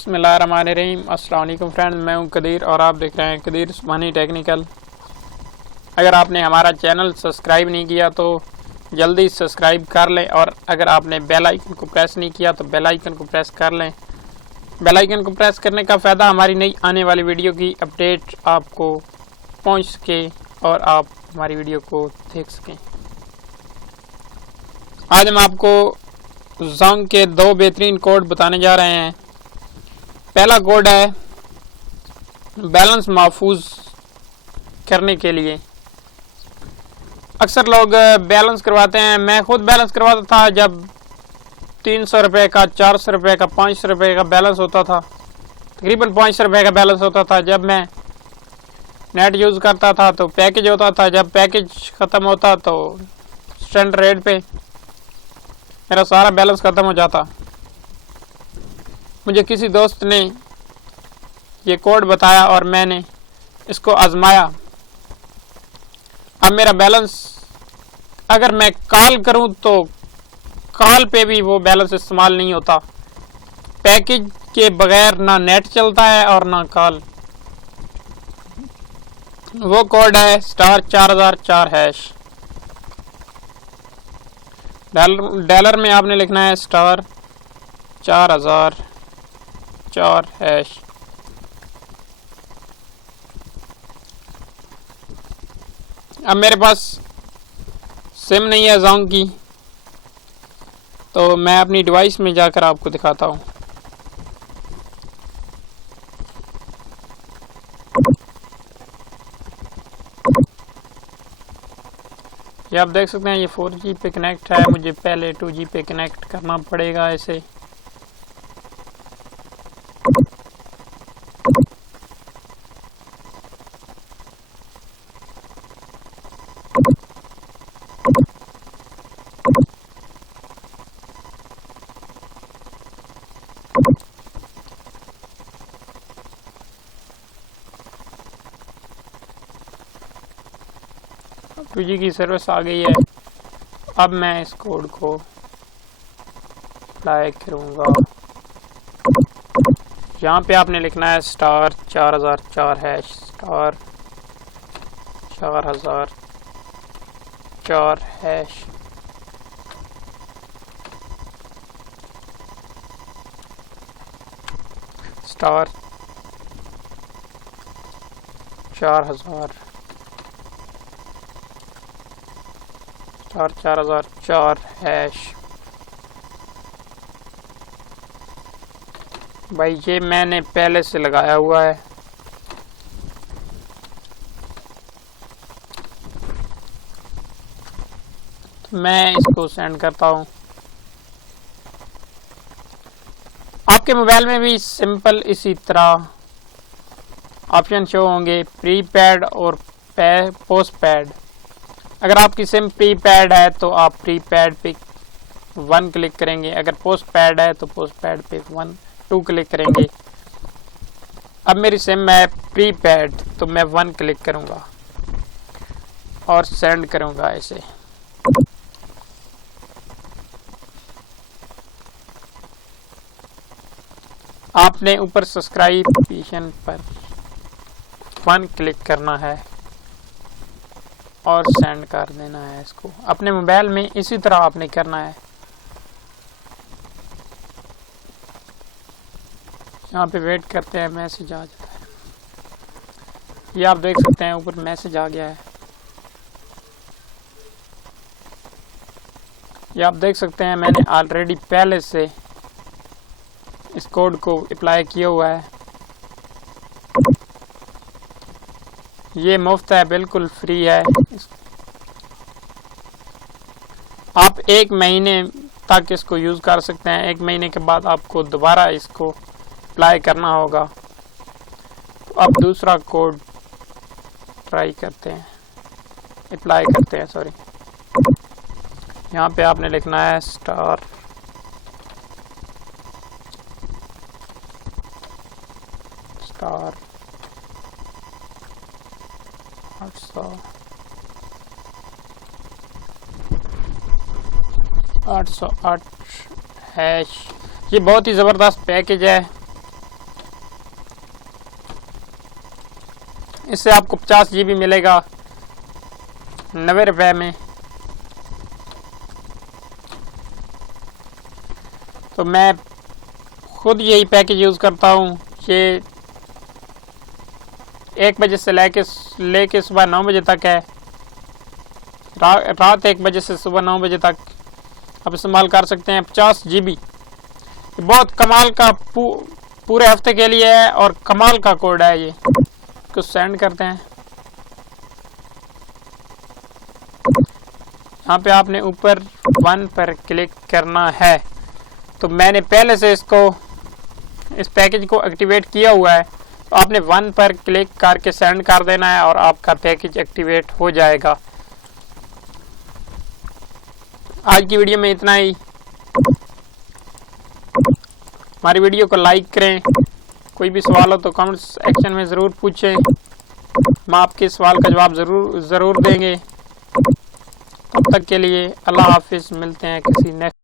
बिस्मिल्लाहिर्रहमानिर्रहीम। अस्सलाम वालेकुम फ्रेंड्स, मैं हूं कदीर और आप देख रहे हैं कदीर सुबहानी टेक्निकल। अगर आपने हमारा चैनल सब्सक्राइब नहीं किया तो जल्दी सब्सक्राइब कर लें और अगर आपने बेल आइकन को प्रेस नहीं किया तो बेल आइकन को प्रेस कर लें। बेल आइकन को प्रेस करने का फ़ायदा हमारी नई आने वाली वीडियो की अपडेट आपको पहुंच सके और आप हमारी वीडियो को देख सकें। आज हम आपको जोंग के दो बेहतरीन कोड बताने जा रहे हैं। पहला कोड है बैलेंस महफूज करने के लिए। अक्सर लोग बैलेंस करवाते हैं, मैं खुद बैलेंस करवाता था जब 300 रुपये का, 400 रुपये का, 500 रुपये का बैलेंस होता था। तकरीबन 500 रुपये का बैलेंस होता था। जब मैं नेट यूज़ करता था तो पैकेज होता था, जब पैकेज ख़त्म होता तो स्टैंडर्ड रेट पे मेरा सारा बैलेंस ख़त्म हो जाता। मुझे किसी दोस्त ने ये कोड बताया और मैंने इसको आजमाया। अब मेरा बैलेंस, अगर मैं कॉल करूं तो कॉल पे भी वो बैलेंस इस्तेमाल नहीं होता। पैकेज के बगैर ना नेट चलता है और ना कॉल। वो कोड है *4004#। डॉलर में आपने लिखना है *4004#। अब मेरे पास सिम नहीं है जोंग की, तो मैं अपनी डिवाइस में जाकर आपको दिखाता हूँ। ये आप देख सकते हैं ये 4G पे कनेक्ट है। मुझे पहले 2G पे कनेक्ट करना पड़ेगा ऐसे। अब 2G की सर्विस आ गई है। अब मैं इस कोड को अप्लाई करूँगा। यहाँ पे आपने लिखना है *4004#, *4004#। *4004#। भाई ये मैंने पहले से लगाया हुआ है। मैं इसको सेंड करता हूँ। आपके मोबाइल में भी सिंपल इसी तरह ऑप्शन शो होंगे, प्रीपेड और पोस्टपेड। अगर आपकी सिम प्रीपेड है तो आप प्रीपेड पे 1 क्लिक करेंगे, अगर पोस्टपेड है तो पोस्टपेड पे 2 क्लिक करेंगे। अब मेरी सिम है प्रीपेड तो मैं 1 क्लिक करूंगा और सेंड करूंगा ऐसे। आपने ऊपर सब्सक्रिप्शन पर 1 क्लिक करना है और सेंड कर देना है इसको। अपने मोबाइल में इसी तरह आपने करना है। यहाँ पे वेट करते हैं, मैसेज आ जाता है। ये आप देख सकते हैं ऊपर मैसेज आ गया है। ये आप देख सकते हैं मैंने ऑलरेडी पहले से इस कोड को अप्लाई किया हुआ है। ये मुफ्त है, बिल्कुल फ्री है। आप 1 महीने तक इसको यूज़ कर सकते हैं। 1 महीने के बाद आपको दोबारा इसको अप्लाई करना होगा। तो अब दूसरा कोड ट्राई करते हैं, अप्लाई करते हैं, सॉरी। यहाँ पे आपने लिखना है *800 808#। ये बहुत ही ज़बरदस्त पैकेज है। इससे आपको 50 GB मिलेगा 90 रुपए में। तो मैं खुद यही पैकेज यूज़ करता हूँ। ये 1 बजे से लेके सुबह 9 बजे तक है। रात 1 बजे से सुबह 9 बजे तक आप इस्तेमाल कर सकते हैं। 50 GB बहुत कमाल का पूरे हफ्ते के लिए है और कमाल का कोड है। ये कुछ सेंड करते हैं। यहाँ पे आपने ऊपर 1 पर क्लिक करना है। तो मैंने पहले से इस पैकेज को एक्टिवेट किया हुआ है, तो आपने 1 पर क्लिक करके सेंड कर देना है और आपका पैकेज एक्टिवेट हो जाएगा। आज की वीडियो में इतना ही। हमारी वीडियो को लाइक करें। कोई भी सवाल हो तो कमेंट सेक्शन में ज़रूर पूछें, हम आपके सवाल का जवाब ज़रूर देंगे। तब तक के लिए अल्लाह हाफिज़। मिलते हैं किसी नेक्स्ट